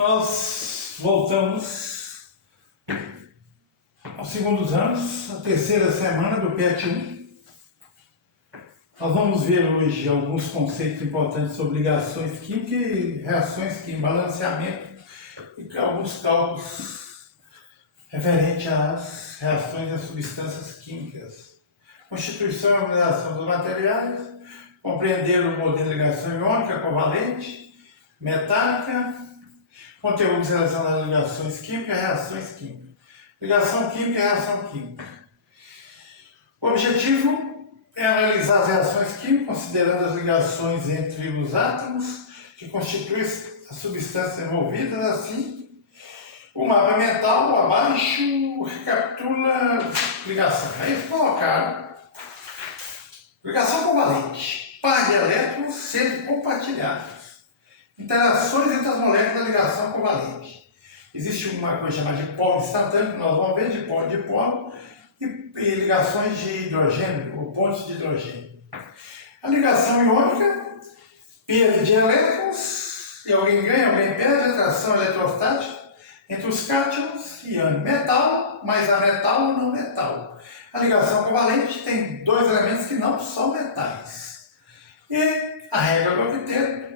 Nós voltamos aos segundos anos, a terceira semana do PET 1. Nós vamos ver hoje alguns conceitos importantes sobre ligações químicas e reações químicas, balanceamento e alguns cálculos referentes às reações das substâncias químicas. Constituição e organização dos materiais, compreender o modelo de ligação iônica, covalente, metálica, conteúdos relacionados a ligações químicas e reações químicas. Ligação química e reação química. O objetivo é analisar as reações químicas, considerando as ligações entre os átomos que constituem as substâncias envolvidas. Assim, o mapa mental abaixo recapitula ligação. Aí eles colocaram ligação covalente, par de elétrons sendo compartilhados. Interações entre as moléculas da ligação covalente. Existe uma coisa chamada de polo instantâneo, que nós vamos ver, de polo, e ligações de hidrogênio, ou pontos de hidrogênio. A ligação iônica, perda de elétrons, e alguém ganha, alguém perde, atração eletrostática entre os cátions e íons. Metal, mais a metal ou não metal. A ligação covalente tem dois elementos que não são metais. E a regra do octeto,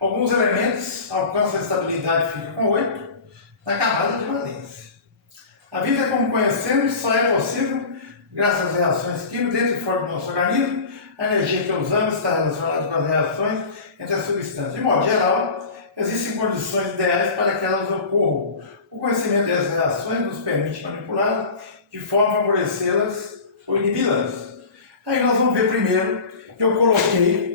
alguns elementos alcançam a estabilidade e ficam com 8 na camada de valência. A vida, como conhecemos, só é possível graças às reações químicas dentro e fora do nosso organismo. A energia que usamos está relacionada com as reações entre as substâncias. De modo geral, existem condições ideais para que elas ocorram. O conhecimento dessas reações nos permite manipulá-las de forma a favorecê-las ou inibi-las. Aí nós vamos ver primeiro que eu coloquei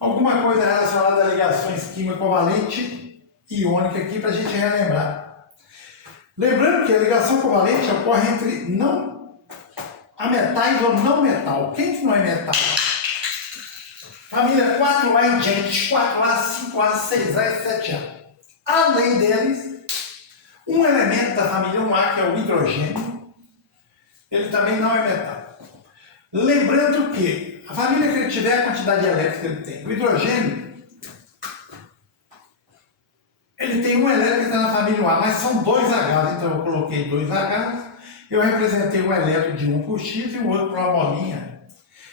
alguma coisa relacionada a ligações químicas covalente e iônica aqui para a gente relembrar. Lembrando que a ligação covalente ocorre entre não ametais ou não metal. Quem que não é metal? Família 4A em diante, 4A, 5A, 6A e 7A. Além deles, um elemento da família 1A, que é o hidrogênio, ele também não é metal. Lembrando que a família que ele tiver, a quantidade elétrica que ele tem. O hidrogênio, ele tem um elétron que está na família 1A, mas são dois Hs, então eu coloquei dois Hs. Eu representei um elétron de um por X e o outro por uma bolinha.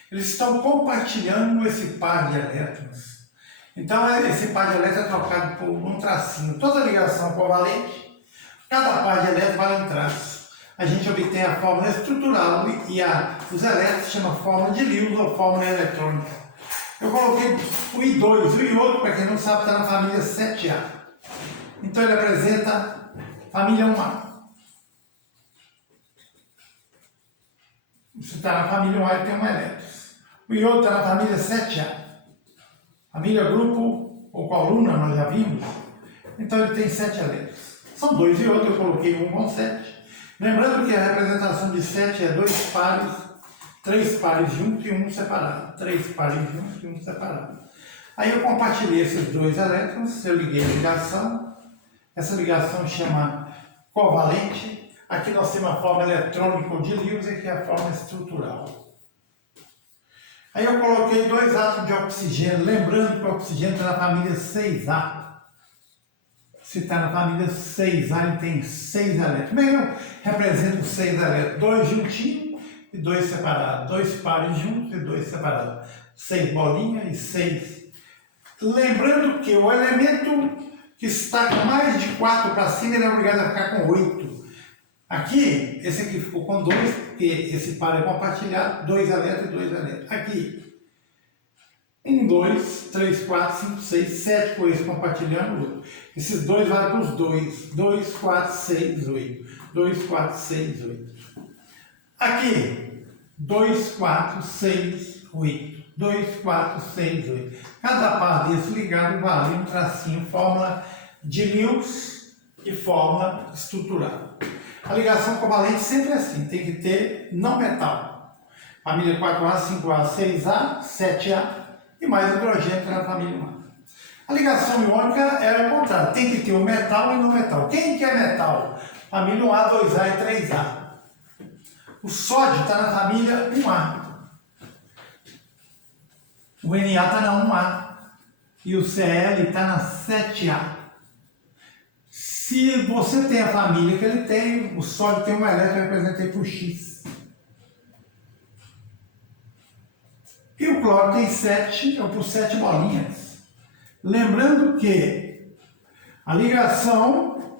Eles estão compartilhando esse par de elétrons. Então esse par de elétrons é trocado por um tracinho. Toda ligação covalente, cada par de elétrons vale um traço. A gente obtém a fórmula estrutural e os elétrons se chama fórmula de Lewis ou fórmula eletrônica. Eu coloquei o I2, o I8, para quem não sabe, está na família 7A. Então ele apresenta a família 1A. Se está na família 1A, ele tem um elétron. O I8 está na família 7A. Família grupo ou coluna, nós já vimos. Então ele tem 7 elétrons. São dois I8, eu coloquei um com 7. Lembrando que a representação de 7 é 2 pares, 3 pares juntos e um separado. 3 pares juntos e um separado. Aí eu compartilhei esses dois elétrons, eu liguei a ligação. Essa ligação chama covalente. Aqui nós temos a forma eletrônica de Lewis, que é a forma estrutural. Aí eu coloquei dois átomos de oxigênio, lembrando que o oxigênio está na família 6A. Se está na família 6A, ele tem 6 elétrons. Bem, eu represento os 6 elétrons, 2 juntinhos e 2 separados. 2 pares juntos e 2 separados. 6 bolinhas e 6. Lembrando que o elemento que está com mais de 4 para cima, ele é obrigado a ficar com 8. Aqui, esse aqui ficou com 2, porque esse par é compartilhado, 2 elétrons e 2 elétrons. Aqui, 1, 2, 3, 4, 5, 6, 7 com esse compartilhando o outro. Esses dois valem para os 2. 2, 4, 6, 8. 2, 4, 6, 8. Aqui, 2, 4, 6, 8. 2, 4, 6, 8. Cada par desse ligado vale um tracinho, fórmula de Lewis e fórmula estrutural. A ligação covalente sempre é assim, tem que ter não metal. Família 4A, 5A, 6A, 7A e mais hidrogênio na família 1A. A ligação iônica é o contrário, tem que ter o metal e não metal. Quem que é metal? Família 1A, 2A e 3A. O sódio está na família 1A. O Na está na 1A e o Cl está na 7A. Se você tem a família que ele tem, o sódio tem um elétron, eu representei por X. E o cloro tem 7, eu por 7 bolinhas. Lembrando que a ligação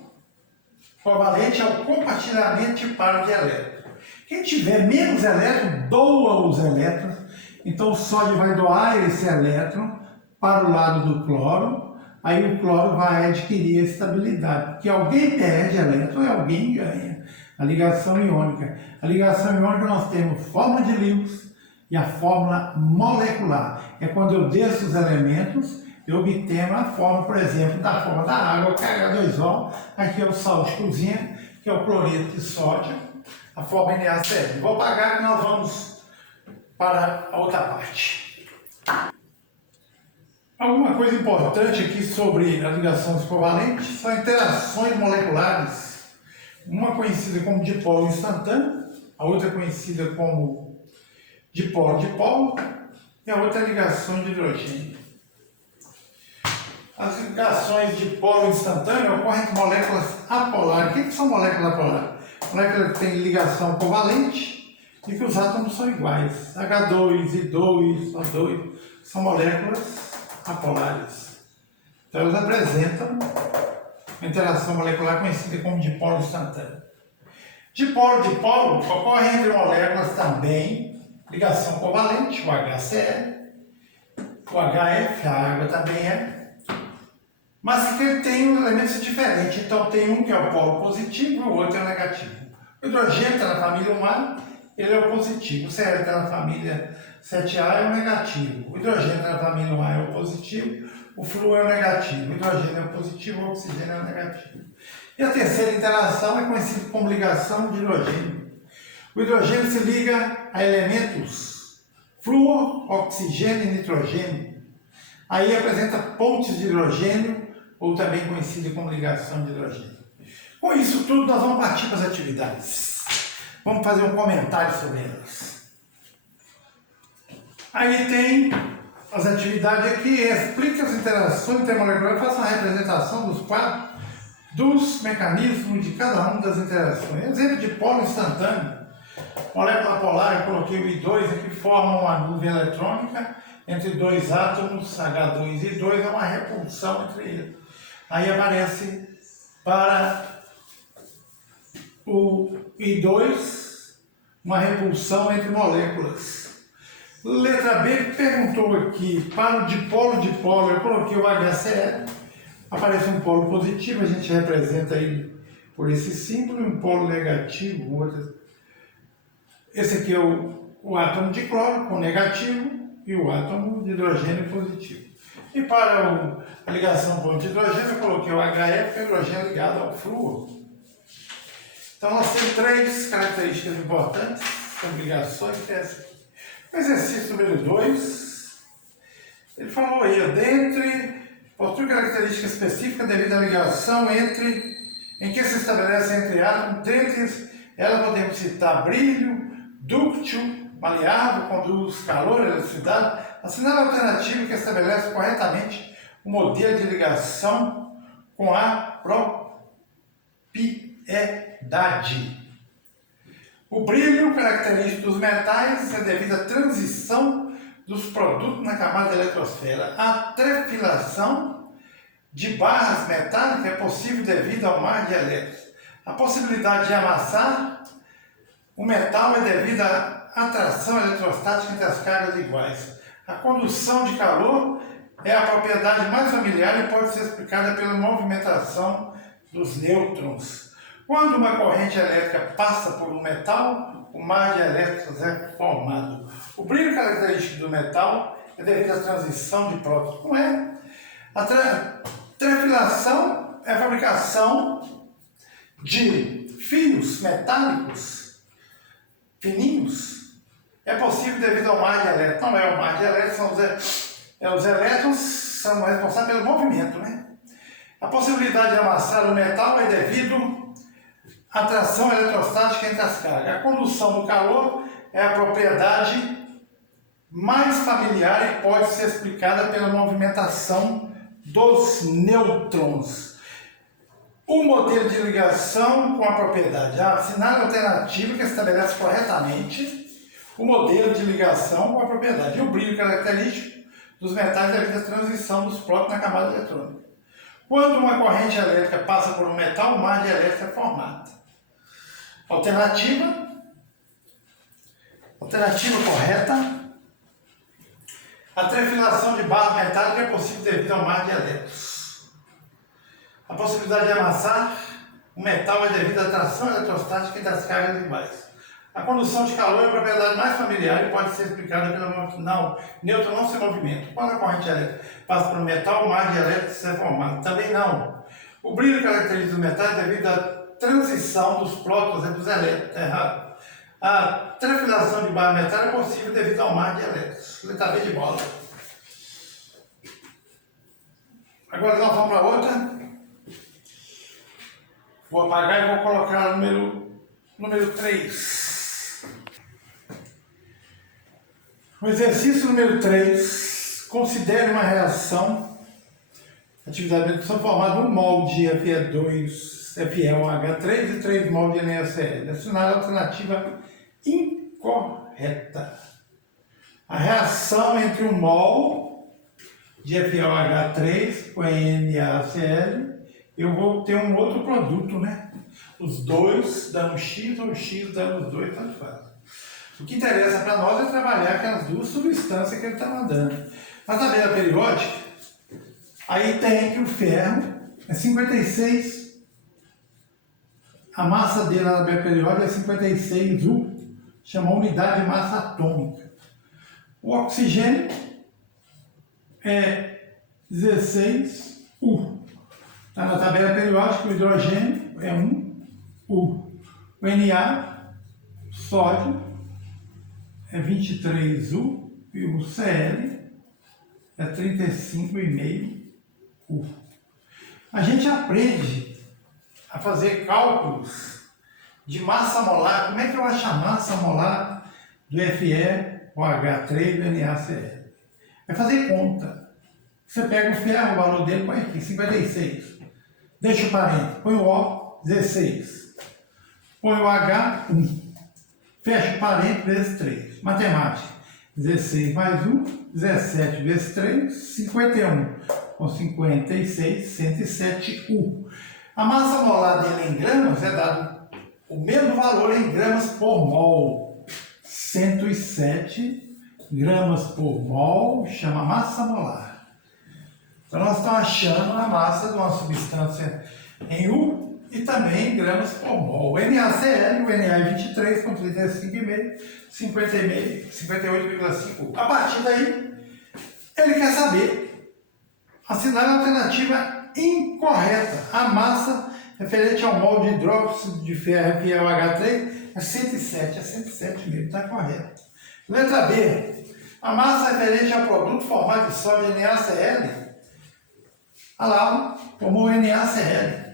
covalente é o compartilhamento de par de elétrons. Quem tiver menos elétrons, doa os elétrons. Então o sódio vai doar esse elétron para o lado do cloro. Aí o cloro vai adquirir a estabilidade. Porque alguém perde elétron e alguém ganha. A ligação iônica. A ligação iônica nós temos fórmula de Lewis e a fórmula molecular. É quando eu desço os elementos, eu obtenho a fórmula, por exemplo, da forma da água, que é H2O. Aqui é o sal de cozinha, que é o cloreto de sódio. A forma NaCl. Vou apagar que nós vamos para a outra parte. Alguma coisa importante aqui sobre a ligação covalente são interações moleculares. Uma conhecida como dipolo instantâneo, a outra conhecida como dipolo-dipolo e a outra é ligação de hidrogênio. As ligações de polo instantâneo ocorrem com moléculas apolares. O que são moléculas apolares? Moléculas que têm ligação covalente e que os átomos são iguais. H2, I2, O2 são moléculas apolares. Então elas apresentam uma interação molecular conhecida como dipolo instantâneo. Dipolo-dipolo ocorre entre moléculas também, ligação covalente, o HCl, o HF, a água também é, mas que tem elementos diferentes. Então tem um que é o polo positivo e o outro é o negativo. O hidrogênio está na família 1A, ele é o positivo. O Cl está na família 7A, é o negativo. O hidrogênio está na família 1A, é o positivo. O flúor é o negativo. O hidrogênio é o positivo, o oxigênio é o negativo. E a terceira interação é conhecida como ligação de hidrogênio. O hidrogênio se liga a elementos flúor, oxigênio e nitrogênio. Aí apresenta pontes de hidrogênio, ou também conhecida como ligação de hidrogênio. Com isso tudo, nós vamos partir para as atividades. Vamos fazer um comentário sobre elas. Aí tem as atividades aqui, explica as interações intermoleculares, faça uma representação dos quadros, dos mecanismos de cada uma das interações. Exemplo de polo instantâneo. Molécula polar, eu coloquei o I2 aqui, forma uma nuvem eletrônica entre dois átomos, H2 e I2, é uma repulsão entre eles. Aí aparece para o I2 uma repulsão entre moléculas. Letra B perguntou aqui, para o dipolo-dipolo, eu coloquei o HCl, aparece um polo positivo, a gente representa ele por esse símbolo, e um polo negativo, outro. Esse aqui é o átomo de cloro com negativo e o átomo de hidrogênio positivo. E para a ligação ponto de hidrogênio, eu coloquei o HF, hidrogênio ligado ao flúor. Então nós temos três características importantes, são ligações, que é essa aqui. O exercício número 2, ele falou aí, possui característica específica devido à ligação em que se estabelece entre átomos, dentre elas podemos citar brilho, dúctil, maleável, conduz calor, eletricidade, assinala a alternativa que estabelece corretamente o modelo de ligação com a propriedade. O brilho, característico dos metais, é devido à transição dos produtos na camada da eletrosfera. A trefilação de barras metálicas é possível devido ao mar de elétrons. A possibilidade de amassar o metal é devido à atração eletrostática entre as cargas iguais. A condução de calor é a propriedade mais familiar e pode ser explicada pela movimentação dos nêutrons. Quando uma corrente elétrica passa por um metal, o mar de elétrons é formado. O brilho característico do metal é devido à transição de prótons. Não é? A trefilação é a fabricação de fios metálicos fininhos. É possível devido ao mar de elétrons. Não é o mar de elétrons, os elétrons são responsáveis pelo movimento, né? A possibilidade de amassar o metal é devido à atração eletrostática entre as cargas. A condução do calor é a propriedade mais familiar e pode ser explicada pela movimentação dos nêutrons. O modelo de ligação com a propriedade. Assinar a alternativa que estabelece corretamente o modelo de ligação com a propriedade e o brilho característico dos metais devido à transição dos prótons na camada eletrônica. Quando uma corrente elétrica passa por um metal, o mar de elétrica é formado. Alternativa correta. A trefilação de barra metálica é possível devido ao mar de elétrons. A possibilidade de amassar o metal é devido à atração eletrostática e das cargas iguais. A condução de calor é a propriedade mais familiar e pode ser explicada pelo nêutron não se movimenta. Quando a corrente elétrica passa por um metal, o mar de elétrons é formado. Também não. O brilho característico dos metais é devido à transição dos prótons entre os elétrons. Errado. A trefilação de barra metálica é possível devido ao mar de elétrons. Letra B de bola. Agora nós vamos para outra. Vou apagar e vou colocar número 3. O exercício número 3. Considere uma reação. Atividade de redução formada um mol de FeOH3 e 3 mol de NaCl. Assinar a alternativa incorreta. A reação entre um mol de FeOH3 com NaCl, eu vou ter um outro produto, né? Os dois dando X ou X dando os dois, tanto faz. O que interessa para nós é trabalhar aquelas duas substâncias que ele está mandando. Na tabela periódica, aí tem que o ferro é 56, a massa dele na tabela periódica é 56 U, chama unidade de massa atômica. O oxigênio é 16 U. Está na tabela periódica, o hidrogênio é 1 U. O Na, sódio, é 23 U e o Cl é 35,5 U. A gente aprende a fazer cálculos de massa molar. Como é que eu acho a massa molar do FeOH3 e do NaCl? É fazer conta. Você pega o ferro, o valor dele, põe aqui, 56. Deixa o parênteses, põe o O, 16. Põe o H, 1. Fecha o parênteses vezes 3. Matemática. 16 mais 1, 17 vezes 3, 51. Com 56, 107 U. A massa molar dele em gramas é dado o mesmo valor em gramas por mol. 107 gramas por mol chama massa molar. Então nós estamos achando a massa de uma substância em U e também em gramas por mol. O NaCl, o Na é 23 com 35,5, 58,5 U. A partir daí, ele quer saber assinar a alternativa incorreta. A massa referente ao mol de hidróxido de ferro FeOH3 é 107, é 107 mesmo, está correto. Letra B. A massa referente ao produto formado de sódio NaCl, olha lá, formou o NaCl.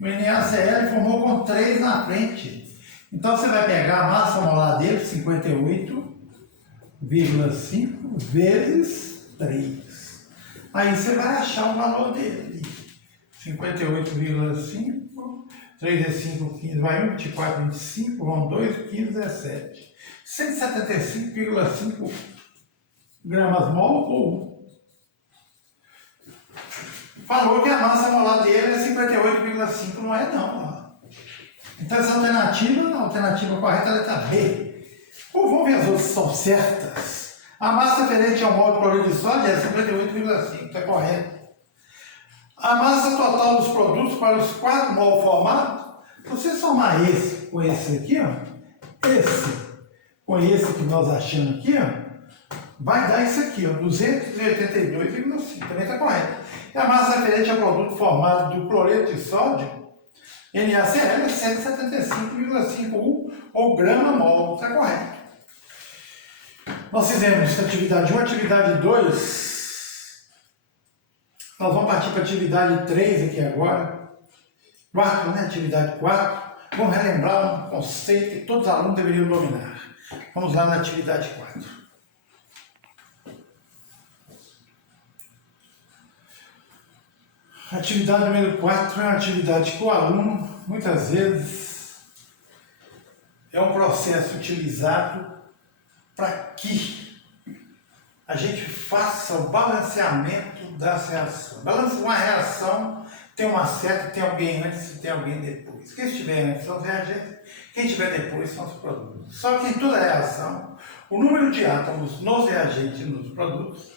O NaCl formou com 3 na frente. Então você vai pegar a massa molar dele, 58,5 vezes 3. Aí você vai achar o valor dele. 58,5, 3 vezes 5, 15, vai 1, 24, 25, vão 2, 15, 17. 175,5 gramas mol ou falou que a massa molar dele é 58,5, não é não. Então essa alternativa, a alternativa correta é a letra B. Ou vamos ver as outras que são certas. A massa referente ao mol de cloreto de sódio é 58,5, está correto. A massa total dos produtos para os 4 mol formados, se você somar esse com esse aqui, ó, esse com esse que nós achamos aqui, ó, vai dar isso aqui, ó, 282,5, também está correto. E a massa referente ao produto formado do cloreto de sódio, NaCl, é 175,5 U ou grama mol, está correto. Nós fizemos atividade 1, atividade 2. Nós vamos partir para a atividade 3 aqui agora. 4, né? Atividade 4. Vamos relembrar um conceito que todos os alunos deveriam dominar. Vamos lá na atividade 4. Atividade número 4 é uma atividade que o aluno, muitas vezes, é um processo utilizado para que a gente faça o balanceamento das reações. Uma reação tem uma seta, tem alguém antes e tem alguém depois. Quem estiver antes são os reagentes, quem estiver depois são os produtos. Só que em toda reação, o número de átomos nos reagentes e nos produtos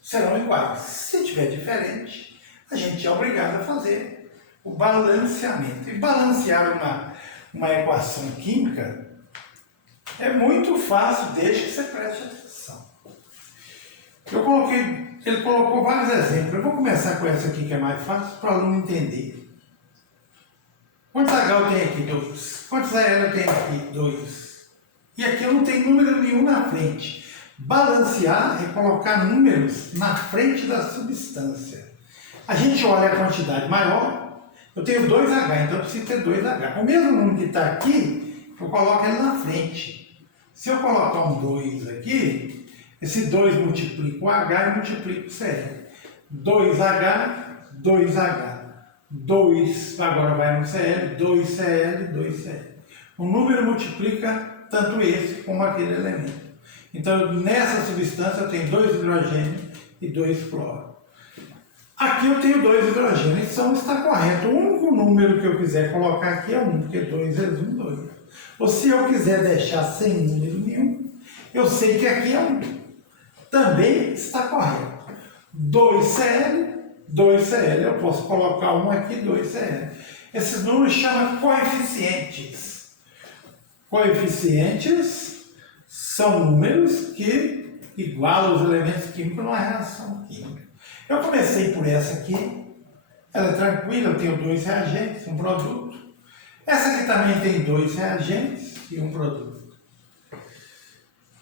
serão iguais. Se tiver diferente, a gente é obrigado a fazer o balanceamento. E balancear uma equação química é muito fácil, desde que você preste atenção. Ele colocou vários exemplos. Eu vou começar com essa aqui que é mais fácil para o aluno entender. Quantos H eu tenho aqui? 2. Quantos AL eu tenho aqui? 2. E aqui eu não tenho número nenhum na frente. Balancear é colocar números na frente da substância. A gente olha a quantidade maior, eu tenho 2H, então eu preciso ter 2H. O mesmo número que está aqui, eu coloco ele na frente. Se eu colocar um 2 aqui, esse 2 multiplica o H e multiplica o Cl. 2H, 2H. 2 agora vai no Cl, 2Cl, 2Cl. O número multiplica tanto esse como aquele elemento. Então, nessa substância eu tenho 2 hidrogênios e 2 cloro. Aqui eu tenho 2 hidrogênios, então está correto. O único número que eu quiser colocar aqui é 1, porque 2 vezes 1, 2. Ou se eu quiser deixar sem número nenhum, eu sei que aqui é 1. Também está correto. 2Cl, 2Cl, eu posso colocar 1 aqui, 2Cl. Esses números chamam coeficientes. Coeficientes são números que igualam os elementos químicos numa reação química. Eu comecei por essa aqui, ela é tranquila, eu tenho 2 reagentes, um produto. Essa aqui também tem 2 reagentes e um produto.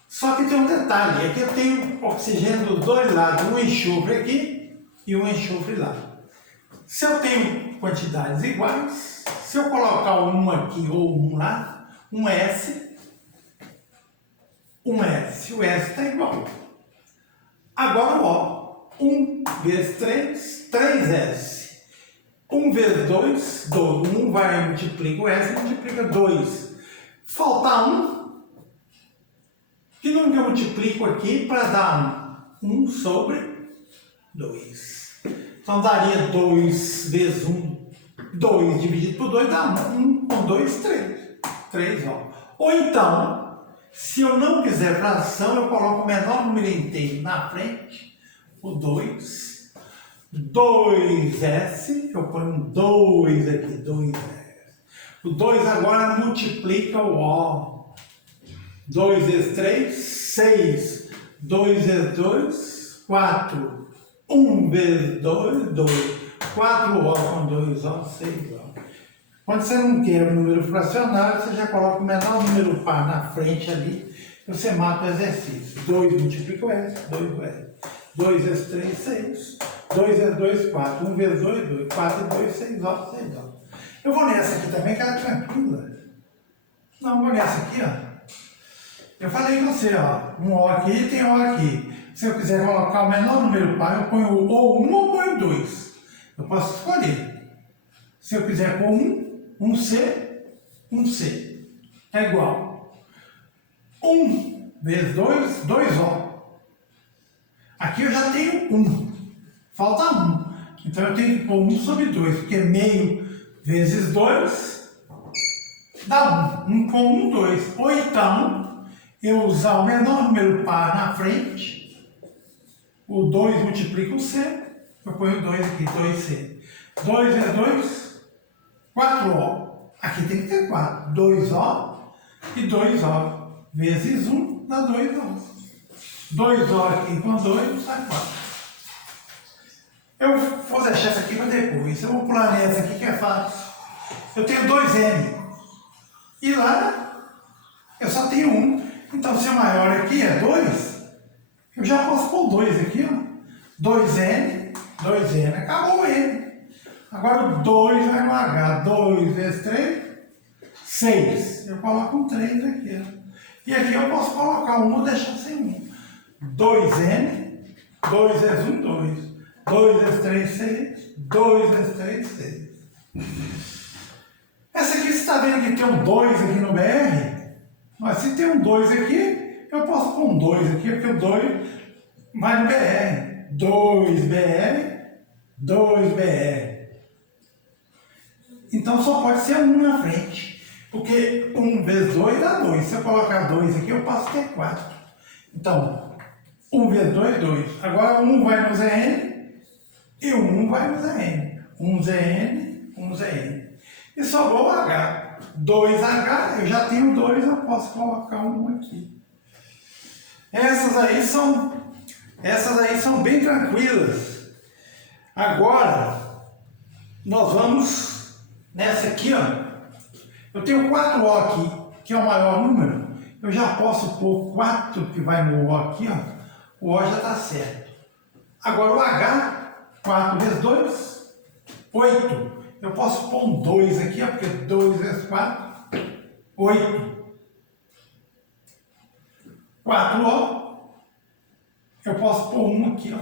Só que tem um detalhe, aqui eu tenho oxigênio dos dois lados, um enxofre aqui e um enxofre lá. Se eu tenho quantidades iguais, se eu colocar um aqui ou um lá, um S, o S está igual. Agora, ó, 1 vezes 3, 3S. 1 vezes 2, 2. 1 vai multiplica o S, multiplica 2. Falta 1. Que número que eu multiplico aqui para dar 1? 1 sobre 2. Então, daria 2 vezes 1. 2 dividido por 2 dá 1. 1 com 2, 3. 3, ó. Ou então, se eu não quiser fração, eu coloco o menor número inteiro na frente. O 2, 2S, eu ponho um 2 aqui, 2S. O 2 agora multiplica o O. 2 vezes 3, 6. 2 vezes 2, 4. 1 vezes 2, 2. 4O com 2O, 6O. Quando você não quer o número fracionário, você já coloca o menor número par na frente ali, e você mata o exercício. 2 multiplica o S, 2S. 2 vezes 3, 6. 2 vezes 2, 4. 1 vezes 2, 2. 4 vezes 2, 6O, 6O. Eu vou nessa aqui também, que ela é tranquila. Não, vou nessa aqui, ó. Eu falei com você, ó. Um O aqui e tem O aqui. Se eu quiser colocar o menor número par, eu ponho ou 1 ou ponho 2. Eu posso escolher. Se eu quiser pôr 1 C, 1 C. É igual. 1 vezes 2, 2O. Aqui eu já tenho 1. Falta 1. Então eu tenho que pôr 1 sobre 2, porque meio vezes 2 dá 1. 1 com 1, 2. Ou então, eu usar o menor número par na frente, o 2 multiplica o C, eu ponho 2 aqui, 2C. 2 vezes 2, 4O. Aqui tem que ter 4. 2O e 2O vezes 1 dá 2O. 2O aqui com 2 sai 4. Eu vou deixar essa aqui para depois. Eu vou pular nessa aqui que é fácil. Eu tenho 2N. E lá eu só tenho 1. Então se o maior aqui é 2, eu já posso pôr 2 aqui, ó. 2N, 2N. Acabou o N. Agora o 2 vai no H. 2 vezes 3, 6. Eu coloco um 3 aqui, ó. E aqui eu posso colocar 1 ou deixar sem 1. 2N, 2 vezes 1, 2. 2 vezes 3, 6. 2 vezes 3, 6. Essa aqui você está vendo que tem um 2 aqui no BR? Mas se tem um 2 aqui, eu posso pôr um 2 aqui, porque o 2 vai no BR. 2 BR, 2 BR. Então só pode ser 1 na frente. Porque 1 vezes 2 dá 2. Se eu colocar 2 aqui, eu passo a ter 4. Então, 1 vezes 2, 2. Agora 1 vai no ZN e o 1 vai no ZN. 1 ZN, 1 ZN. E sobrou o H. 2H, eu já tenho 2, eu posso colocar 1 aqui. Essas aí são bem tranquilas. Agora, nós vamos nessa aqui, ó. Eu tenho 4O aqui, que é o maior número. Eu já posso pôr 4 que vai no O aqui, ó. O O já está certo. Agora o H, 4 vezes 2, 8. Eu posso pôr um 2 aqui, ó, porque 2 vezes 4, 8. 4O. Eu posso pôr 1 aqui, ó.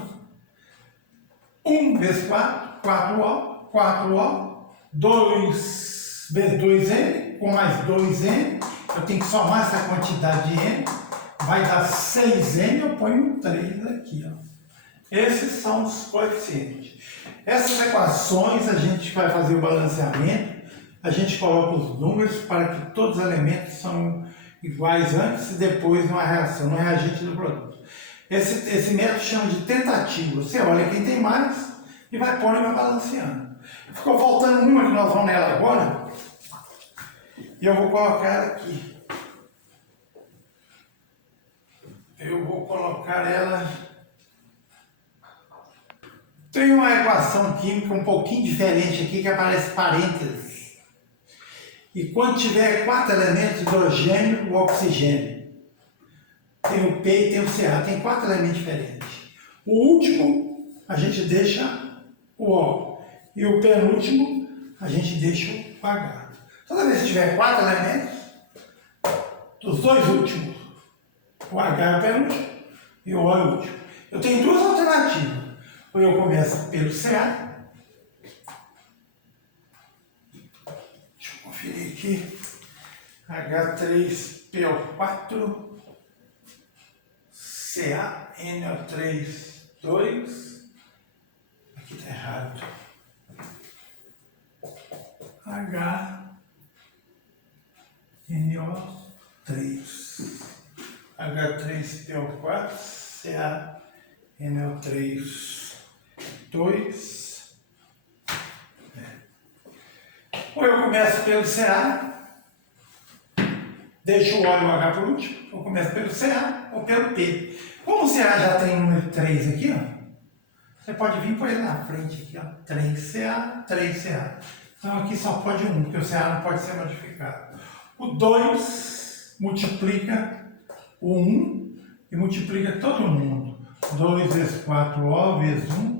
1 vezes 4, 4O. 4O. 2 vezes 2N, com mais 2N. Eu tenho que somar essa quantidade de N. Vai dar 6N, eu ponho um 3 aqui, ó. Esses são os coeficientes. Essas equações a gente vai fazer o balanceamento, a gente coloca os números para que todos os elementos são iguais antes e depois numa reação, no reagente do produto. Esse método chama de tentativa. Você olha quem tem mais e vai pondo e vai balanceando. Ficou faltando uma que nós vamos nela agora e eu vou colocar ela aqui. Eu vou colocar ela... Tem uma equação química um pouquinho diferente aqui que aparece parênteses. E quando tiver 4 elementos, hidrogênio, o oxigênio. Tem o P e tem o Ca, tem 4 elementos diferentes. O último, a gente deixa o O. E o penúltimo, a gente deixa o H. Toda vez que tiver 4 elementos, dos dois últimos, o H é o penúltimo e o O é o último. Eu tenho duas alternativas. Ou eu começo pelo Ca. Deixa eu conferir aqui. H3PO4, CaNO3, 2. Aqui está errado. HNO3. H3PO4, CaNO3, 2. Ou eu começo pelo Ca, deixo o O e o H por último, ou começo pelo Ca ou pelo P. Como o Ca já tem o número 3 aqui, ó, você pode vir por ele na frente aqui, ó, 3Ca, 3Ca. Então aqui só pode 1, porque o Ca não pode ser modificado. O 2 multiplica o 1 e multiplica todo mundo. 2 vezes 4O vezes 1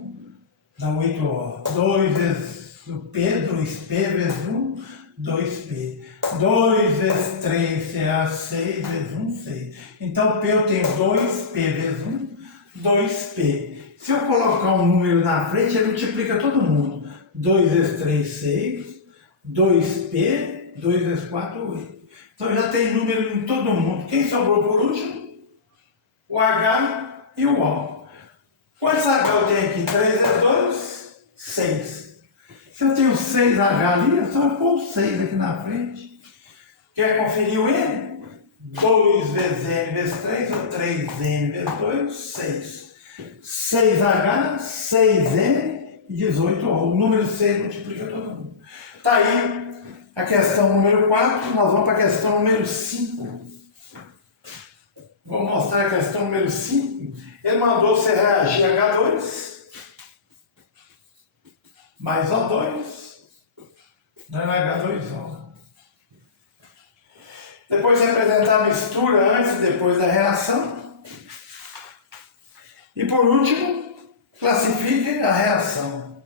dá 8O. 2 vezes o P, 2P vezes 1, 2P. 2 vezes 3Ca, 6 vezes 1, 6. Então, P eu tenho 2P vezes 1, 2P. Se eu colocar um número na frente, ele multiplica todo mundo. 2 vezes 3, 6. 2P, 2 vezes 4, 8. Então, já tem número em todo mundo. Quem sobrou por último? O H e o O. Quantos H eu tenho aqui? 3 vezes 2, 6. Se eu tenho 6H ali, eu só pôr 6 aqui na frente. Quer conferir o N? 2 vezes N vezes 3, ou 3N vezes 2, 6. 6H, 6N e 18O. O número 6 multiplica todo mundo. Está aí a questão número 4, nós vamos para a questão número 5. Vou mostrar a questão número 5. Ele mandou você reagir H2 mais O2 dando H2O. Depois representar a mistura antes e depois da reação. E por último, classifique a reação.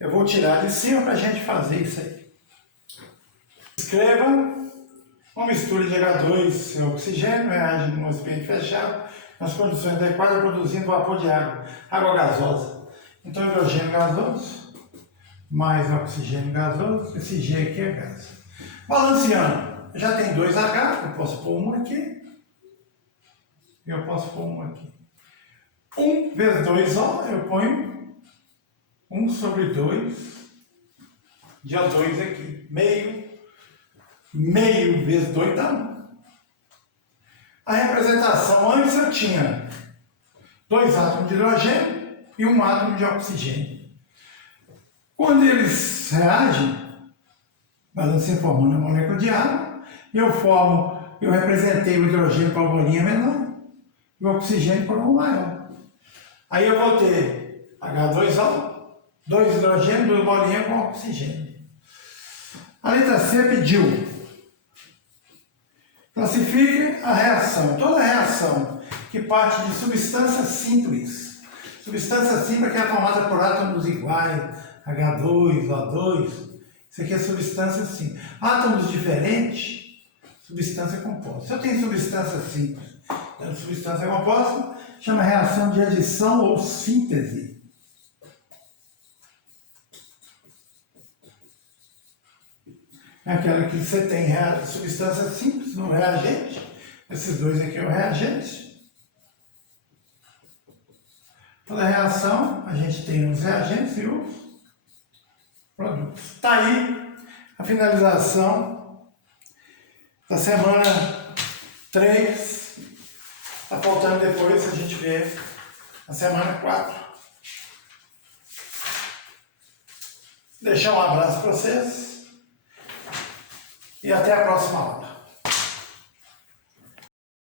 Eu vou tirar de cima para a gente fazer isso aí. Escreva uma mistura de H2 e oxigênio, reage num recipiente fechado, nas condições adequadas, produzindo vapor de água, água gasosa. Então, hidrogênio gasoso mais oxigênio gasoso, esse G aqui é gás. Balanceando, já tem 2H, eu posso pôr um aqui, e eu posso pôr um aqui. 1 vezes 2O, eu ponho 1 sobre 2 de O2 aqui. Meio vezes 2 dá 1. A representação, antes eu tinha 2 átomos de hidrogênio e 1 átomo de oxigênio. Quando eles reagem, balanceiam formando a molécula de água, eu representei o hidrogênio para a bolinha menor e o oxigênio para o maior. Aí eu vou ter H2O, 2 hidrogênios, 2 bolinhas com oxigênio. A letra C pediu: classifique a reação. Toda reação que parte de substância simples. Substância simples é formada por átomos iguais, H2, O2. Isso aqui é substância simples. Átomos diferentes, substância composta. Se eu tenho substância simples, então substância composta, chama reação de adição ou síntese. É aquela que você tem substância simples no reagente. Esses dois aqui é o reagente. Toda reação, a gente tem os reagentes e os produtos. Está aí a finalização da semana 3. Está faltando depois a gente ver a semana 4. Deixar um abraço para vocês e até a próxima aula.